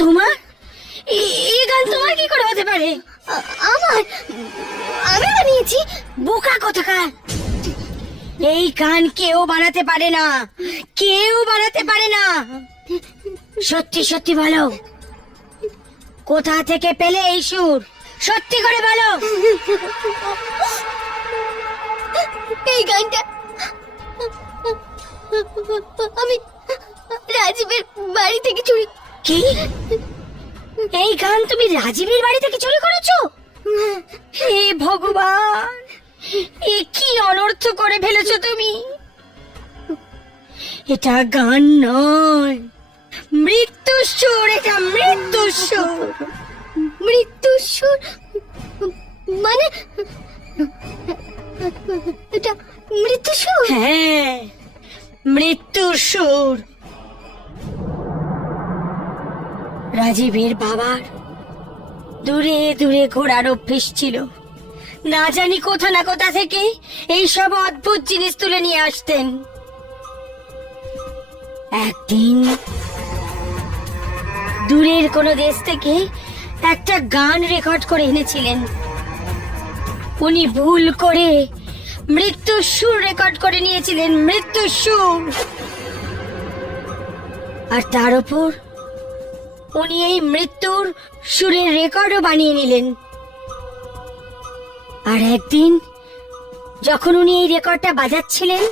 তোমার? এই গান তোমার কি করে হতে পারে? আমি বানিয়েছি। বোকা কোথাকার! এই গান কেউ বানাতে পারে না, কেউ বানাতে পারে না। সত্যি সত্যি বলো, কোথা থেকে পেলে এই সুর? সত্যি করে বলো। এই গানটা আমি রাজীবের বাড়ি থেকে চুরি। কি? এই গান তুমি রাজীবের বাড়ি থেকে চুরি করেছো? হে ভগবান, এ কি অনর্থ করে ফেলেছো তুমি! এটা গান নয়, মৃত্যুর সুর। এটা মৃত্যুর সুর। মৃত্যুর সুর মানে? এটা মৃত্যুর সুর? হ্যাঁ, মৃত্যুর সুর। রাজীবের বাবার দূরে দূরে ঘোরার অভ্যেস ছিল। না জানি কোথা না কোথা থেকে এই সব অদ্ভুত জিনিস তুলে নিয়ে আসতেন। একদিন দূরের কোনো দেশ থেকে একটা গান রেকর্ড করে এনেছিলেন। উনি ভুল করে মৃত্যুর সুর রেকর্ড করে নিয়েছিলেন, মৃত্যুর সুর। আর তার উপর উনি এই মৃত্যুর সুরের রেকর্ডও বানিয়ে নিলেন। আর একদিন যখন উনি এই রেকর্ডটা বাজাচ্ছিলেন,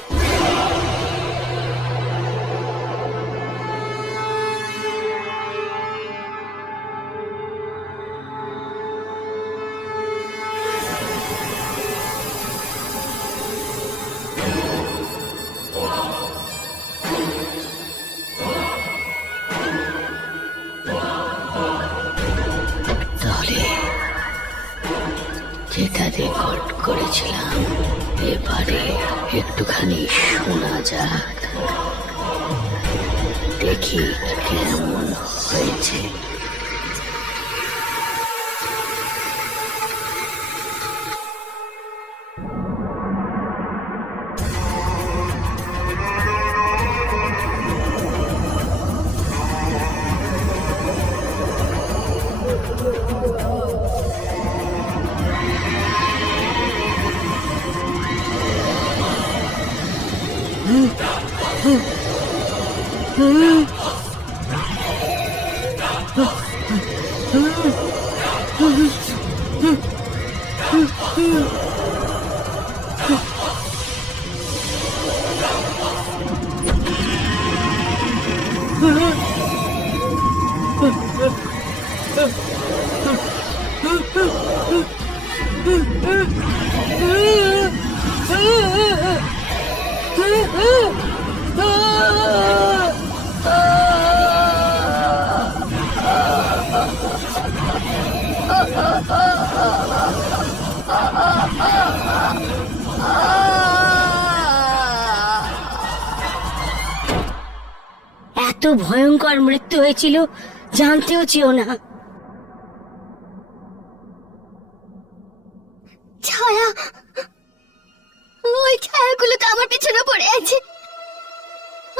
তাহলে যেটা রেকর্ড করেছিলাম এবারে একটুখানি শোনা যাক, দেখি কেমন হয়েছে। এত ভয়ঙ্কর মৃত্যু হয়েছিল জানতেও চেও না। ছায়া, ওই ছায়াগুলো তো আমার পেছনে পড়ে আছে।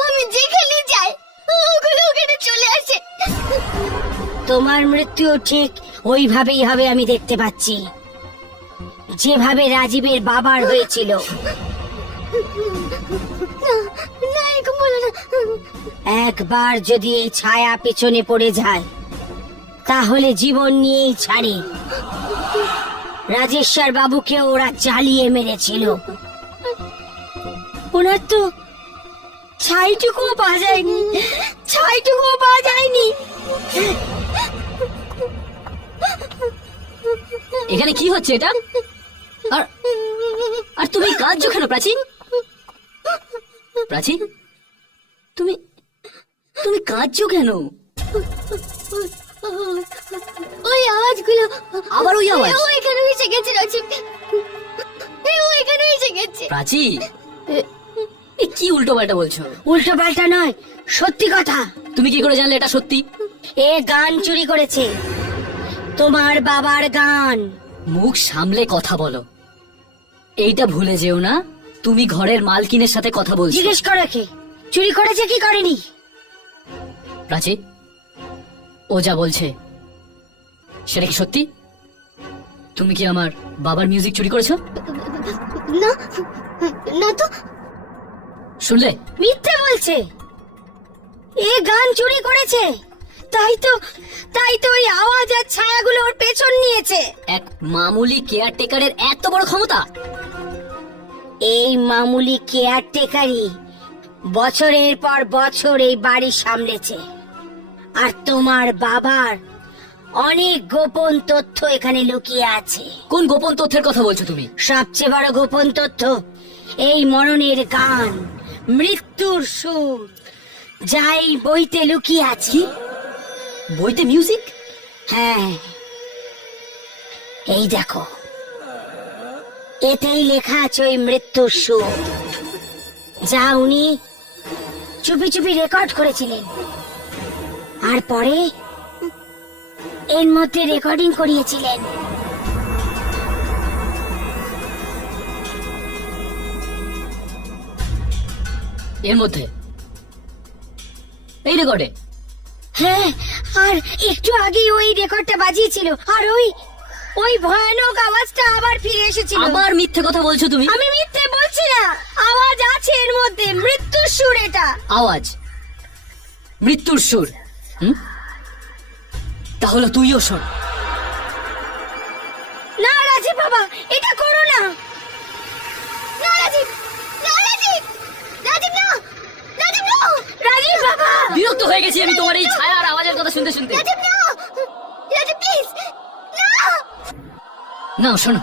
আমি যেখানে যাই ওগুলো ওখানে চলে আসে। তোমার মৃত্যুও ঠিক ওইভাবেই হবে, আমি দেখতে পাচ্ছি, যেভাবে রাজীবের বাবার হয়েছিল। না, এরকম বলো না। একবার যদি এই ছায়া পেছনে পড়ে যায় তাহলে জীবন নিয়েই ছাড়ে। রাজেশ্বর বাবুকে ওরা জ্বালিয়ে মেরেছিল। ওনার তো ছাইটুকুও পাওয়া যায়নি, ছাইটুকুও পাওয়া যায়নি। এখানে কি হচ্ছে এটা? আর আর তুমি কাঁদছো কেন প্রাচীন? প্রাচীন, তুমি তুমি কাঁদছো কেন? ওই আওয়াজগুলো আবার ওই আওয়াজ? ও এখানে এসে গেছে রাজীব, ও এখানে এসে গেছে। প্রাচীন, এ কি উল্টো পাল্টা বলছো? উল্টো পাল্টা নয়, সত্যি কথা। তুমি কি করে জানলে এটা সত্যি? এ গান চুরি করেছে, তোমার বাবার গান। মুখ সামলে কথা বলো। এইটা ভুলে যেও না, তুমি ঘরের মালকিনের সাথে কথা বলছো। জিজ্ঞেস করো কে চুরি করেছে কি করেনি। প্রাচী, ও যা বলছে সেটা কি সত্যি? তুমি কি আমার বাবার মিউজিক চুরি করেছো? না, না তো। শুনলে? মিথ্যে বলছে। এ গান চুরি করেছে। তাই তো ওই আওয়াজ আর ছায়াগুলো ওর পেছন নিয়েছে। এক মামুলি কেয়ারটেকারের এত বড় ক্ষমতা? এই মামুলি কেয়ারটেকারই বছরের পর বছর এই বাড়ি সামলেছে। আর তোমার বাবার অনেক গোপন তথ্য এখানে লুকিয়ে আছে। কোন গোপন তথ্যের কথা বলছো তুমি? সবচেয়ে বড় গোপন তথ্য এই মরণের গান, মৃত্যুর সুর, যাই বইতে লুকিয়ে আছে। বইতে মিউজিক? হ্যাঁ, এই দেখো, এতেই লেখা আছে ওই মৃত্যুর সুর, যা উনি চুপি চুপি রেকর্ড করেছিলেন আর পরে এর মধ্যে রেকর্ডিং করিয়েছিলেন। এর মধ্যে এই রেকর্ডে? হ্যাঁ, আর একটু আগে ওই রেকর্ডটা বাজিয়েছিল আর ওই ভয়ানক আওয়াজটা আবার ফিরে এসেছিল। আবার মিথ্যে কথা বলছো তুমি। আমি মিথ্যে বলছি না, আওয়াজ আছে এর মধ্যে, মৃত্যুর সুর এটা। আওয়াজ, মৃত্যুর সুর? তাহলে তুইও শোন। না রাজীব বাবা, এটা করো না। না রাজীব, না রাজীব, রাজীব না, রাজীব না, রাজীব বাবা, বিরক্ত হয়ে গেছি আমি তোমার এই ছায়া আর আওয়াজের কথা শুনতে শুনতে। রাজীব না, রাজীব প্লিজ, না। না শোনো,